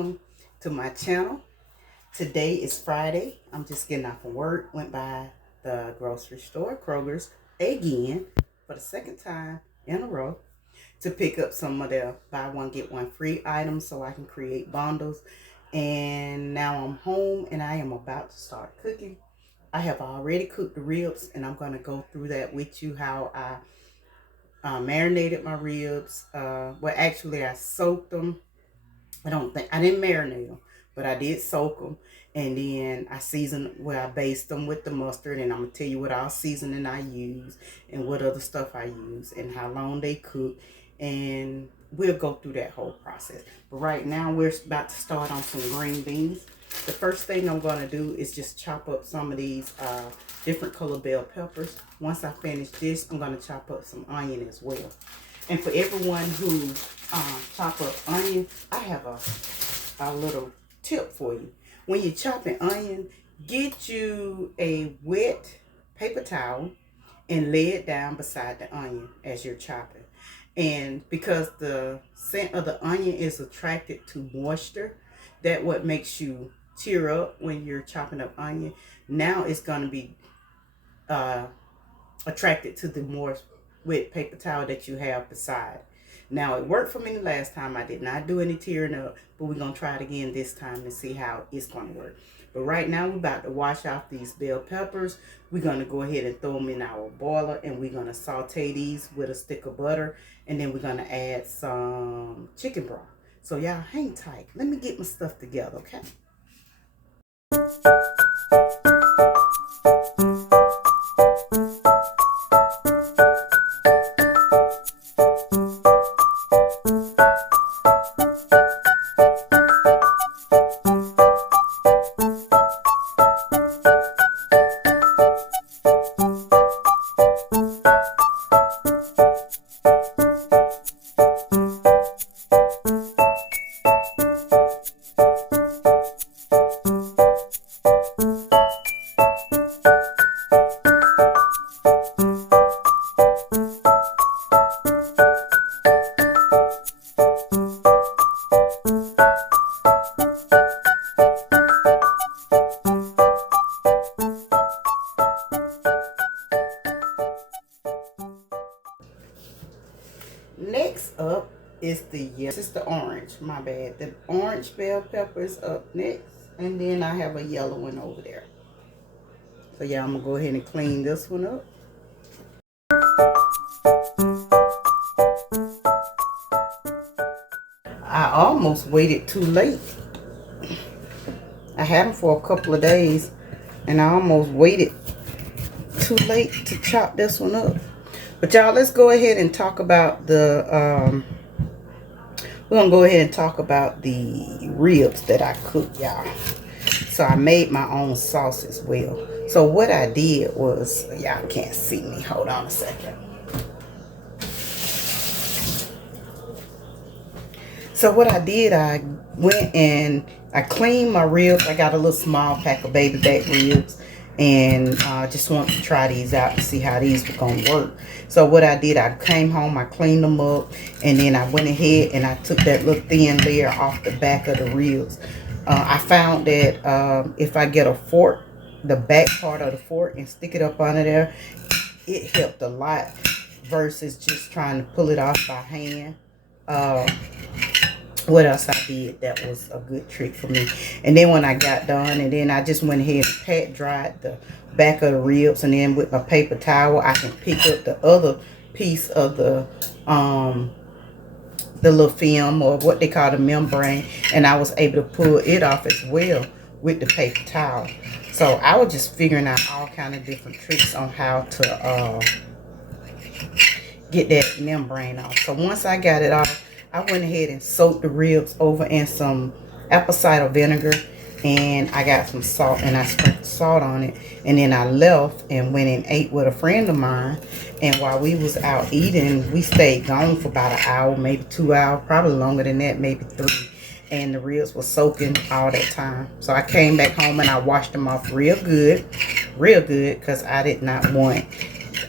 welcome to my channel. Today is Friday. I'm just getting off from work. Went by the grocery store, Kroger's, again for the second time in a row to pick up some of the buy one get one free items so I can create bundles. And now I'm home and I am about to start cooking. I have already cooked the ribs and I'm going to go through that with you, how I marinated my ribs. Well, actually I soaked them. I didn't marinate them, but I did soak them. And then I seasoned, I based them with the mustard. And I'm going to tell you what all seasoning I use and what other stuff I use and how long they cook. And we'll go through that whole process. But right now we're about to start on some green beans. The first thing I'm going to do is just chop up some of these different color bell peppers. Once I finish this, I'm going to chop up some onion as well. And for everyone who chop up onion, I have a little tip for you. When you're chopping onion, get you a wet paper towel and lay it down beside the onion as you're chopping. And because the scent of the onion is attracted to moisture, that what makes you tear up when you're chopping up onion. Now it's going to be attracted to the more wet paper towel that you have beside. Now it worked for me the last time. I did not do any tearing up, but we're going to try it again this time and see how it's going to work. But right now we're about to wash off these bell peppers. We're going to go ahead and throw them in our boiler and we're going to saute these with a stick of butter. And then we're going to add some chicken broth. So y'all hang tight. Let me get my stuff together, okay? Next up is this is the orange, my bad. The orange bell pepper is up next. And then I have a yellow one over there. So yeah, I'm going to go ahead and clean this one up. I almost waited too late. I had them for a couple of days and I almost waited too late to chop this one up. But y'all, let's go ahead and talk about the we're gonna go ahead and talk about the ribs that I cooked, y'all. So I made my own sauce as well. So what I did was, y'all can't see me, hold on a second. So what I did, I went and I cleaned my ribs. I got a little small pack of baby back ribs. And I just wanted to try these out to see how these were going to work. So what I did, I came home, I cleaned them up. And then I went ahead and I took that little thin layer off the back of the ribs. I found that if I get a fork, the back part of the fork, and stick it up under there, it helped a lot versus just trying to pull it off by hand. What else I did that was a good trick for me. And then when I got done, and then I just went ahead and pat dried the back of the ribs, and then with my paper towel I can pick up the other piece of the little film, or what they call the membrane, and I was able to pull it off as well with the paper towel. So I was just figuring out all kind of different tricks on how to get that membrane off. So once I got it off, I went ahead and soaked the ribs over in some apple cider vinegar, and I got some salt and I sprinkled salt on it. And then I left and went and ate with a friend of mine. And while we was out eating, we stayed gone for about an hour, maybe 2 hours, probably longer than that, maybe 3. And the ribs were soaking all that time. So I came back home and I washed them off real good, because I did not want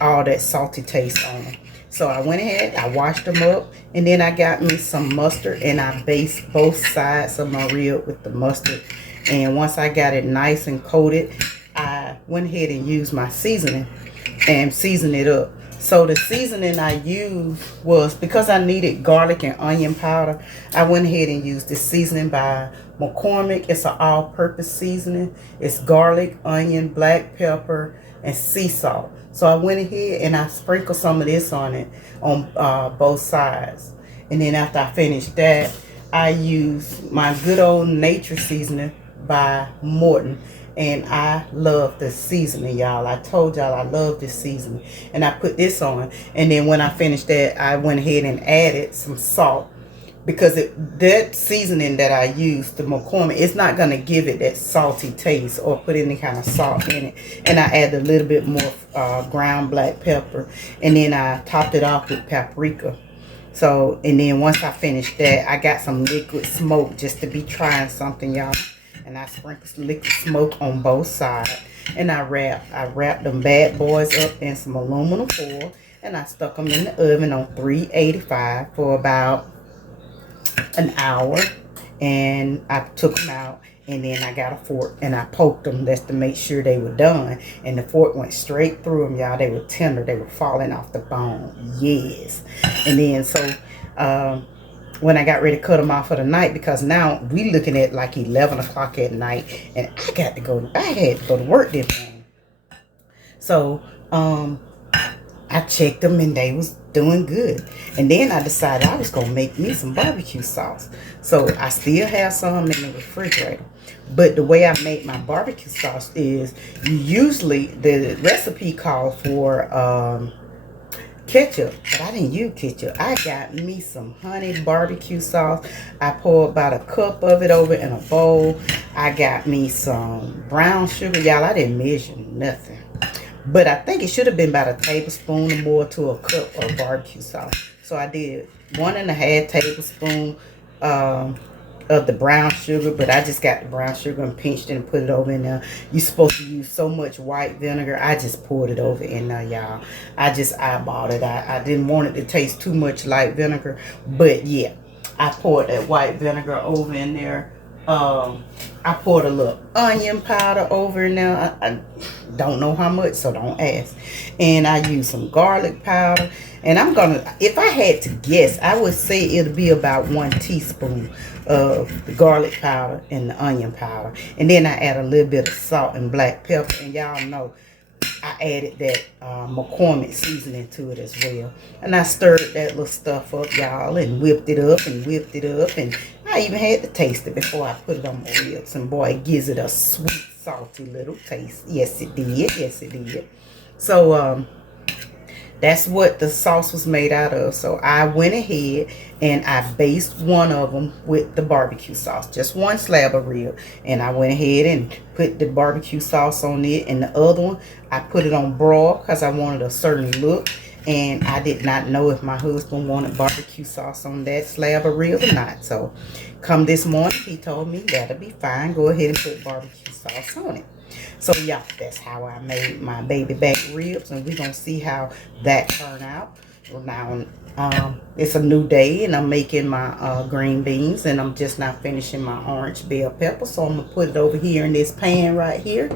all that salty taste on them. So I went ahead, I washed them up, and then I got me some mustard, and I basted both sides of my rib with the mustard. And once I got it nice and coated, I went ahead and used my seasoning and seasoned it up. So the seasoning I used was, because I needed garlic and onion powder, I went ahead and used this seasoning by McCormick. It's an all-purpose seasoning. It's garlic, onion, black pepper, and sea salt. So I went ahead and I sprinkled some of this on it on both sides. And then after I finished that, I used my good old nature seasoning by Morton. And I love the seasoning, y'all. I told y'all I love this seasoning. And I put this on. And then when I finished that, I went ahead and added some salt. Because that seasoning that I used, the McCormick, it's not going to give it that salty taste or put any kind of salt in it. And I added a little bit more ground black pepper. And then I topped it off with paprika. So, and then once I finished that, I got some liquid smoke just to be trying something, y'all. And I sprinkled some liquid smoke on both sides. And I wrapped them bad boys up in some aluminum foil. And I stuck them in the oven on 385 for about an hour. And I took them out. And then I got a fork and I poked them just to make sure they were done. And the fork went straight through them, y'all. They were tender. They were falling off the bone. Yes. And then so when I got ready to cut them off for the night, because now we looking at like 11 o'clock at night, and I had to go to work this morning. So I checked them and they was doing good. And then I decided I was gonna make me some barbecue sauce. So I still have some in the refrigerator. But the way I make my barbecue sauce is, usually the recipe called for ketchup, but I didn't use ketchup. I got me some honey barbecue sauce. I poured about a cup of it over in a bowl. I got me some brown sugar. Y'all, I didn't measure nothing. But I think it should have been about a tablespoon or more to a cup of barbecue sauce. So I did 1.5 tablespoons of the brown sugar, but I just got the brown sugar and pinched it and put it over in there. You're supposed to use so much white vinegar. I just poured it over in there, y'all. I just eyeballed it. I didn't want it to taste too much like vinegar, but yeah, I poured that white vinegar over in there. I poured a little onion powder over in there. I don't know how much, so don't ask. And I used some garlic powder. And I'm gonna, if I had to guess, I would say it'll be about 1 teaspoon of the garlic powder and the onion powder. And then I add a little bit of salt and black pepper. And y'all know I added that McCormick seasoning to it as well. And I stirred that little stuff up, y'all, and whipped it up and whipped it up. And I even had to taste it before I put it on my ribs. And boy, it gives it a sweet, salty little taste. Yes, it did. Yes, it did. So, that's what the sauce was made out of. So I went ahead and I basted one of them with the barbecue sauce. Just one slab of rib. And I went ahead and put the barbecue sauce on it. And the other one, I put it on broil because I wanted a certain look. And I did not know if my husband wanted barbecue sauce on that slab of rib or not. So come this morning, he told me that'll be fine. Go ahead and put barbecue sauce on it. So yeah, that's how I made my baby back ribs, and we're gonna see how that turned out. Now it's a new day, and I'm making my green beans, and I'm just now finishing my orange bell pepper. So I'm gonna put it over here in this pan right here.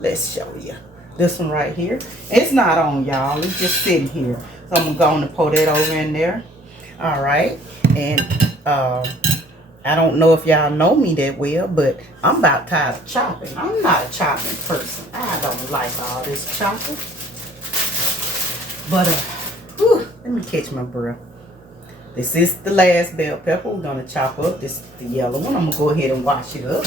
Let's show you this one right here. It's not on, y'all. It's just sitting here. So I'm going to pour that over in there. All right, and I don't know if y'all know me that well, but I'm about tired of chopping. I'm not a chopping person. I don't like all this chopping. But, let me catch my breath. This is the last bell pepper. We're going to chop up. This is the yellow one. I'm going to go ahead and wash it up.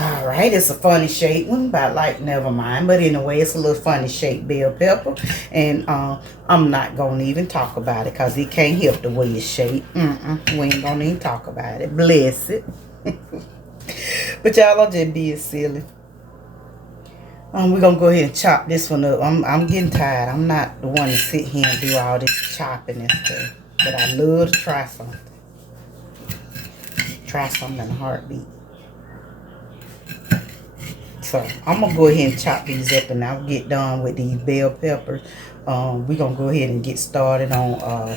All right, it's a funny shaped one, but like, never mind. But anyway, it's a little funny shaped bell pepper. And I'm not going to even talk about it because it can't help the way it's shaped. We ain't going to even talk about it. Bless it. But y'all are just being silly. We're going to go ahead and chop this one up. I'm getting tired. I'm not the one to sit here and do all this chopping and stuff. But I love to try something. Try something in a heartbeat. So I'm gonna go ahead and chop these up, and I'll get done with these bell peppers. We're gonna go ahead and get started on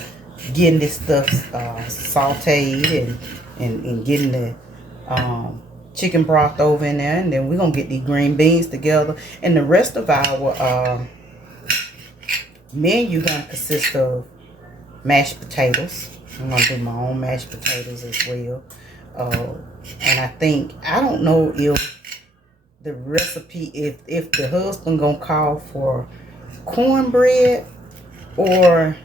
getting this stuff sauteed and getting the chicken broth over in there, and then we're gonna get these green beans together, and the rest of our menu gonna consist of mashed potatoes. I'm gonna do my own mashed potatoes as well. And I don't know if the recipe, if the husband gonna call for cornbread or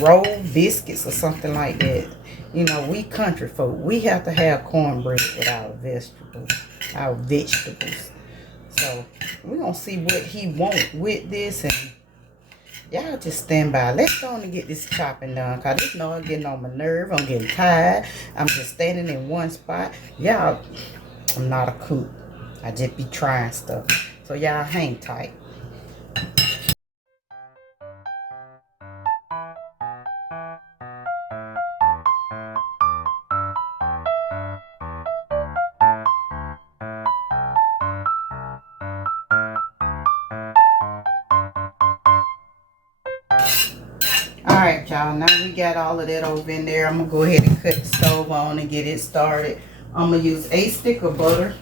rolled biscuits or something like that. You know, we country folk, we have to have cornbread with our vegetables. So we're gonna see what he wants with this, and y'all just stand by. Let's go on and get this chopping done, because this know I'm getting on my nerve. I'm getting tired. I'm just standing in one spot. Y'all, I'm not a cook. I just be trying stuff. So y'all hang tight. Alright, y'all, now we got all of that over in there. I'm gonna go ahead and cut the stove on and get it started. I'm gonna use a stick of butter.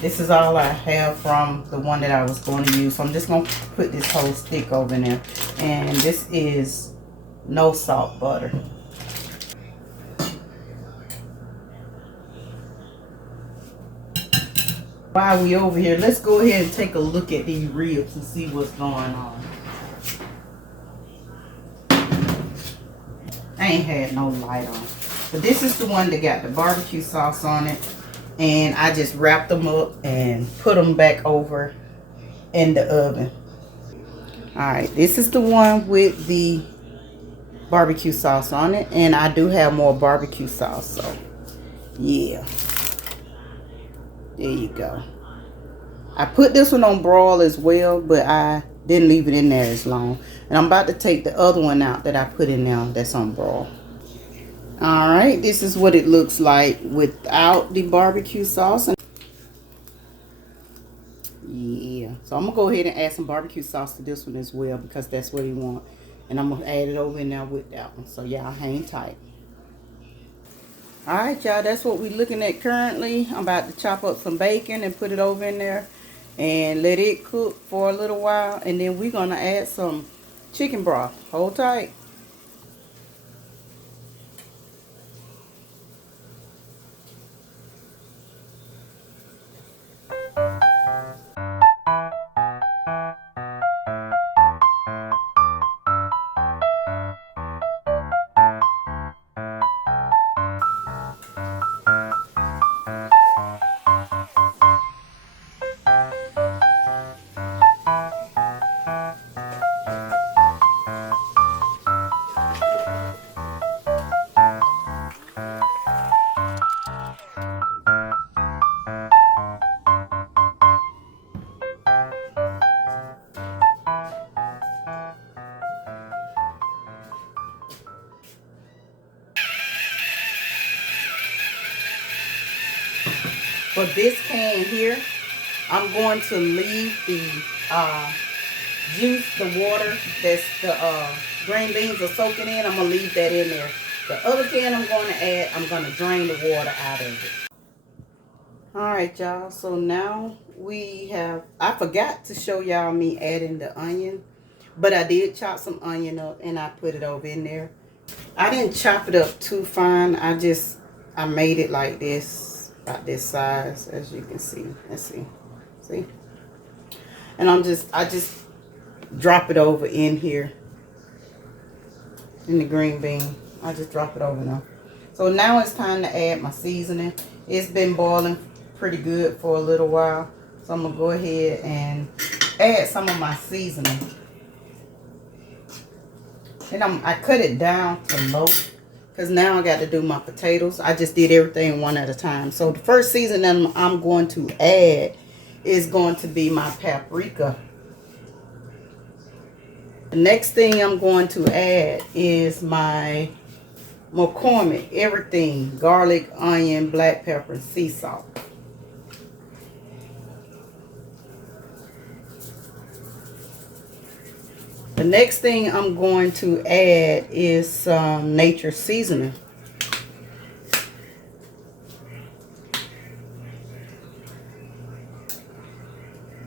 This is all I have from the one that I was going to use. So I'm just going to put this whole stick over in there. And this is no salt butter. While we over here, let's go ahead and take a look at these ribs and see what's going on. I ain't had no light on. But this is the one that got the barbecue sauce on it. And I just wrapped them up and put them back over in the oven. Alright, this is the one with the barbecue sauce on it. And I do have more barbecue sauce. So, yeah. There you go. I put this one on broil as well, but I didn't leave it in there as long. And I'm about to take the other one out that I put in there that's on broil. Alright, this is what it looks like without the barbecue sauce. Yeah, so I'm going to go ahead and add some barbecue sauce to this one as well, because that's what he wants. And I'm going to add it over in there with that one. So y'all hang tight. Alright, y'all, that's what we're looking at currently. I'm about to chop up some bacon and put it over in there and let it cook for a little while. And then we're going to add some chicken broth. Hold tight. For this can here, I'm going to leave the juice, the water that's the green beans are soaking in. I'm going to leave that in there. The other can I'm going to add, I'm going to drain the water out of it. Alright, y'all. So now we have, I forgot to show y'all me adding the onion. But I did chop some onion up and I put it over in there. I didn't chop it up too fine. I made it like this. About this size, as you can see. Let's see, and I just drop it over in here in the green bean. I just drop it over now. So now it's time to add my seasoning. It's been boiling pretty good for a little while, so I'm gonna go ahead and add some of my seasoning. And I cut it down to low, because now I got to do my potatoes. I just did everything one at a time. So the first seasoning I'm going to add is going to be my paprika. The next thing I'm going to add is my McCormick, everything. Garlic, onion, black pepper, and sea salt. The next thing I'm going to add is some nature seasoning.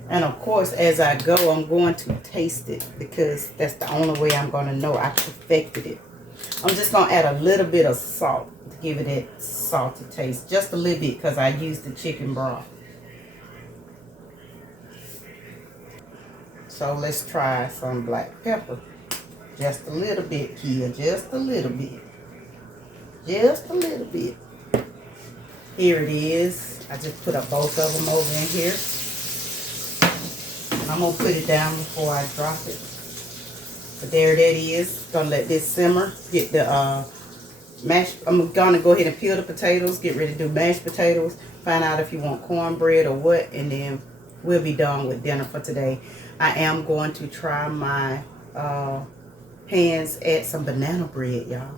And of course, as I go, I'm going to taste it because that's the only way I'm going to know I perfected it. I'm just going to add a little bit of salt to give it that salty taste. Just a little bit because I used the chicken broth. So let's try some black pepper. Just a little bit here. Just a little bit. Just a little bit. Here it is. I just put up both of them over in here. I'm going to put it down before I drop it. But there that is. Gonna let this simmer. Get the mashed. I'm gonna go ahead and peel the potatoes. Get ready to do mashed potatoes. Find out if you want cornbread or what. And then we'll be done with dinner for today. I am going to try my hands at some banana bread, y'all.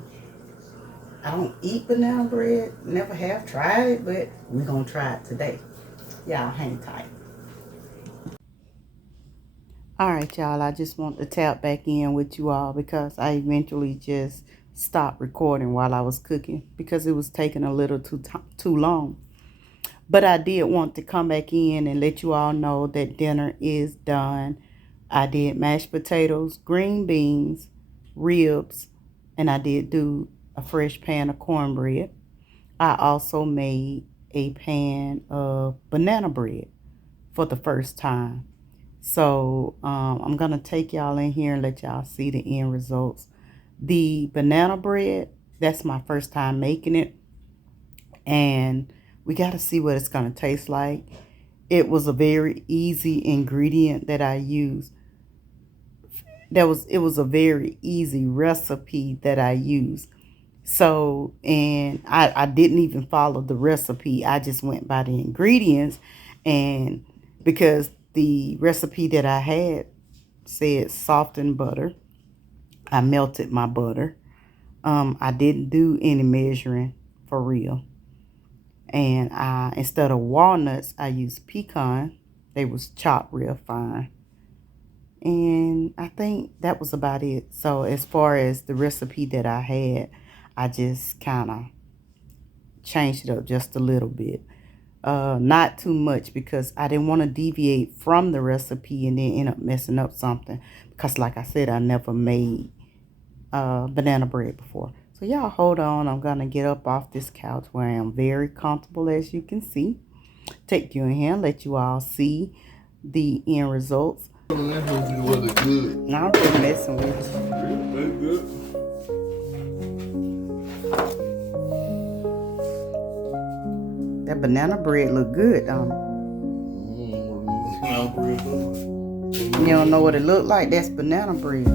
I don't eat banana bread. Never have tried it. But we're gonna try it today. Y'all hang tight. Alright, y'all, I just want to tap back in with you all because I eventually just stopped recording while I was cooking because it was taking a little too long. But I did want to come back in and let you all know that dinner is done. I did mashed potatoes, green beans, ribs, and I did do a fresh pan of cornbread. I also made a pan of banana bread for the first time. So I'm going to take y'all in here and let y'all see the end results. The banana bread, that's my first time making it. And we got to see what it's going to taste like. It was a very easy ingredient that I used. It was a very easy recipe that I used. So, and I didn't even follow the recipe. I just went by the ingredients. And because the recipe that I had said softened butter, I melted my butter. I didn't do any measuring for real. And instead of walnuts, I used pecan. They was chopped real fine. And I think that was about it. So as far as the recipe that I had, I just kind of changed it up just a little bit. Not too much because I didn't want to deviate from the recipe and then end up messing up something. Because like I said, I never made banana bread before. So y'all hold on. I'm going to get up off this couch where I am very comfortable, as you can see. Take you in here and let you all see the end results. That was good. Now I'm just messing with you. Really good. That banana bread look good, don't it? You don't know what it looked like? That's banana bread.